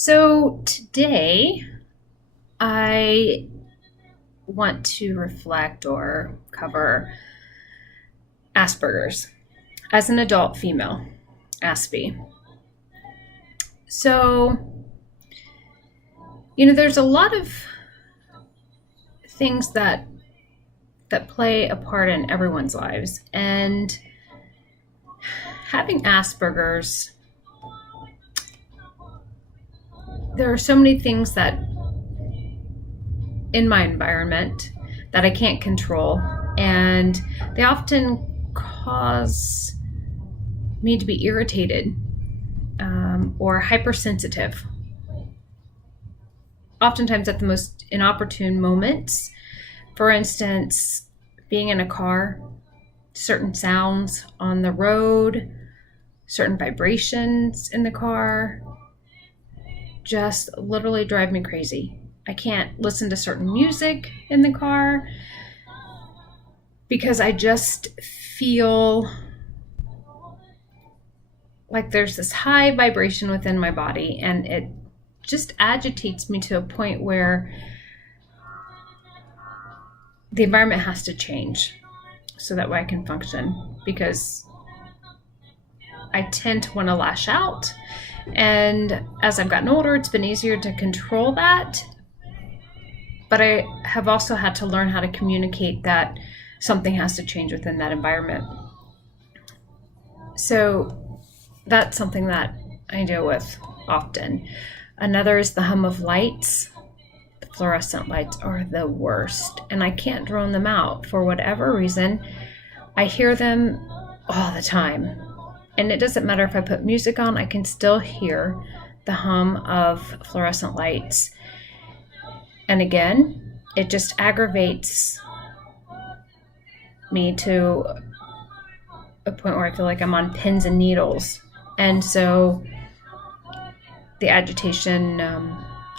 So today I want to reflect or cover Asperger's as an adult female, Aspie. So, there's a lot of things that play a part in everyone's lives, and having Asperger's, there are so many things that in my environment that I can't control, and they often cause me to be irritated or hypersensitive, oftentimes at the most inopportune moments. For instance, being in a car, certain sounds on the road, certain vibrations in the car just literally drive me crazy. I can't listen to certain music in the car because I just feel like there's this high vibration within my body, and it just agitates me to a point where the environment has to change so that way I can function, because I tend to want to lash out. And as I've gotten older, it's been easier to control that. But I have also had to learn how to communicate that something has to change within that environment. So that's something that I deal with often. Another is the hum of lights. The fluorescent lights are the worst, and I can't drone them out for whatever reason. I hear them all the time. And it doesn't matter if I put music on, I can still hear the hum of fluorescent lights. And again, it just aggravates me to a point where I feel like I'm on pins and needles. And so the agitation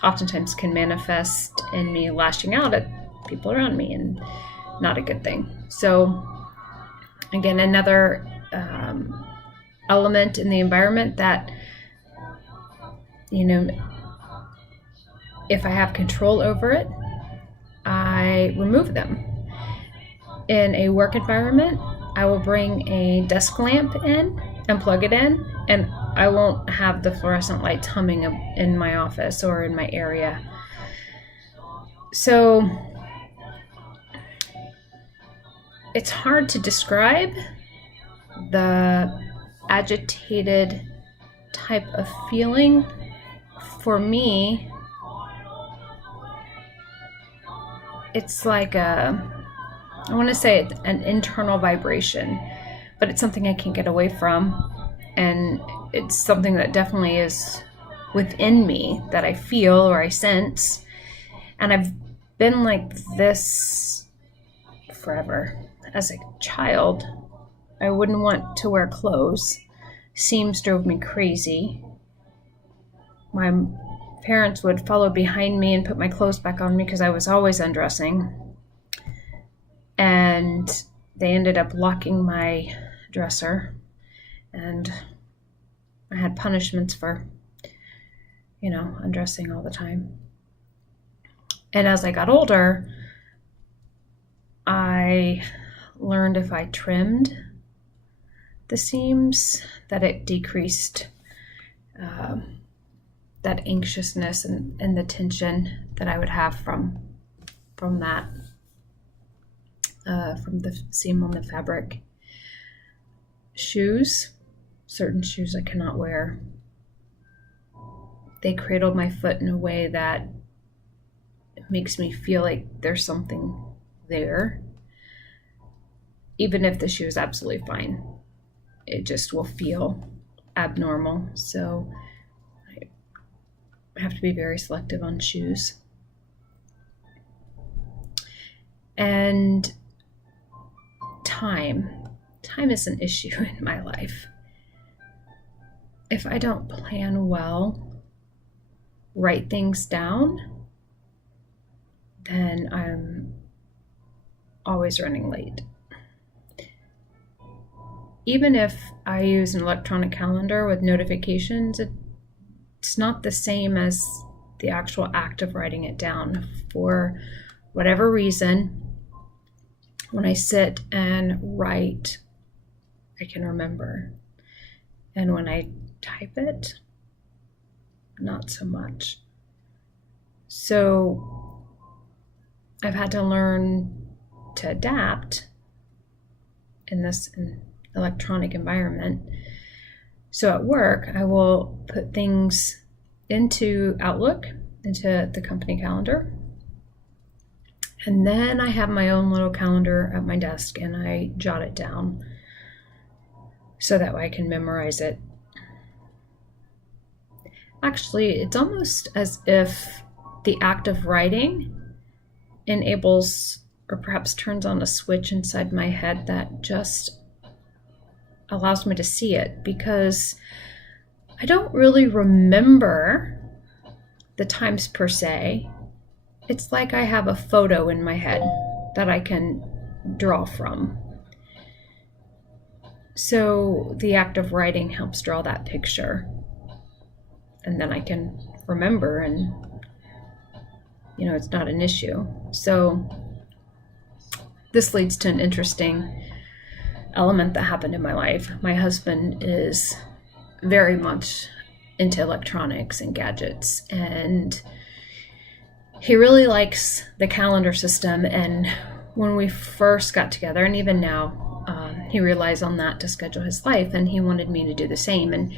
oftentimes can manifest in me lashing out at people around me, and not a good thing. So again, another element in the environment that, if I have control over it, I remove them. In a work environment, I will bring a desk lamp in and plug it in, and I won't have the fluorescent lights humming in my office or in my area. So it's hard to describe the agitated type of feeling. For me, it's like I want to say an internal vibration, but it's something I can't get away from. And it's something that definitely is within me that I feel or I sense. And I've been like this forever. As a child, I wouldn't want to wear clothes. Seams drove me crazy. My parents would follow behind me and put my clothes back on me because I was always undressing. And they ended up locking my dresser. And I had punishments for, undressing all the time. And as I got older, I learned if I trimmed the seams, that it decreased that anxiousness and the tension that I would have from that, from the seam on the fabric. Shoes, certain shoes I cannot wear. They cradle my foot in a way that makes me feel like there's something there. Even if the shoe is absolutely fine, it just will feel abnormal. So I have to be very selective on shoes. And time is an issue in my life. If I don't plan well, write things down, then I'm always running late. Even if I use an electronic calendar with notifications, it's not the same as the actual act of writing it down. For whatever reason, when I sit and write, I can remember. And when I type it, not so much. So I've had to learn to adapt in this electronic environment. So at work, I will put things into Outlook, into the company calendar. And then I have my own little calendar at my desk and I jot it down so that way I can memorize it. Actually, it's almost as if the act of writing enables or perhaps turns on a switch inside my head that just allows me to see it, because I don't really remember the times per se. It's like I have a photo in my head that I can draw from. So the act of writing helps draw that picture. And then I can remember, and it's not an issue. So this leads to an interesting element that happened in my life. My husband is very much into electronics and gadgets, and he really likes the calendar system. And when we first got together, and even now, he relies on that to schedule his life, and he wanted me to do the same. And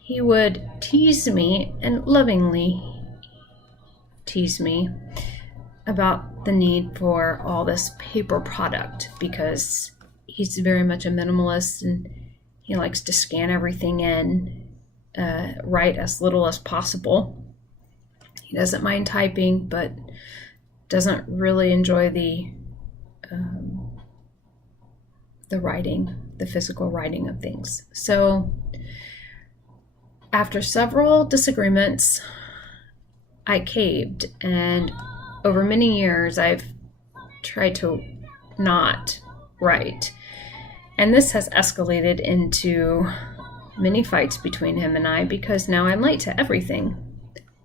he would tease me, and lovingly tease me, about the need for all this paper product, because he's very much a minimalist and he likes to scan everything in, write as little as possible. He doesn't mind typing, but doesn't really enjoy the writing, the physical writing of things. So after several disagreements, I caved, and over many years, I've tried to not write. And this has escalated into many fights between him and I, because now I'm late to everything.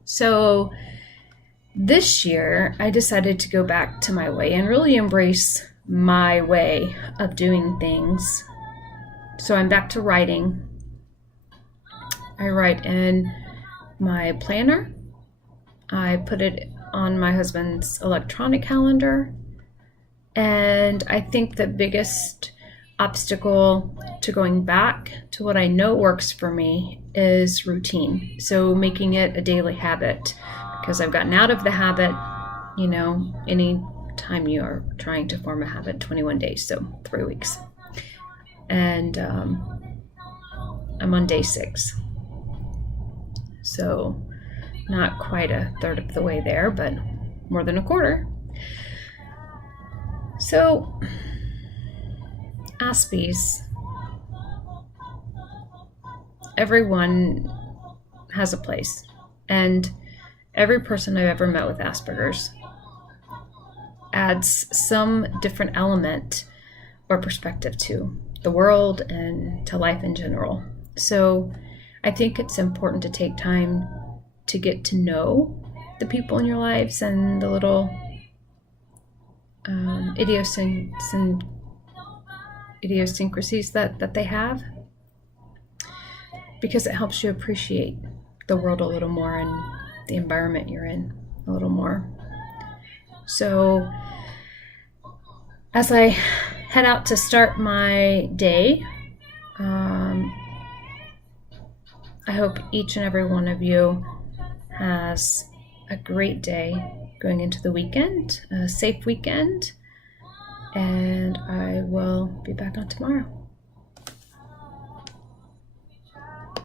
So this year, I decided to go back to my way and really embrace my way of doing things. So I'm back to writing. I write in my planner. I put it on my husband's electronic calendar. And I think the biggest obstacle to going back to what I know works for me is routine. So making it a daily habit, because I've gotten out of the habit. Any time you are trying to form a habit, 21 days, so 3 weeks. And I'm on day 6. So not quite a third of the way there, but more than a quarter. So, Aspies. Everyone has a place. And every person I've ever met with Aspergers adds some different element or perspective to the world and to life in general. So I think it's important to take time to get to know the people in your lives and the little idiosyncrasies that they have, because it helps you appreciate the world a little more and the environment you're in a little more. So as I head out to start my day, I hope each and every one of you has a great day going into the weekend, a safe weekend, and I will be back on tomorrow.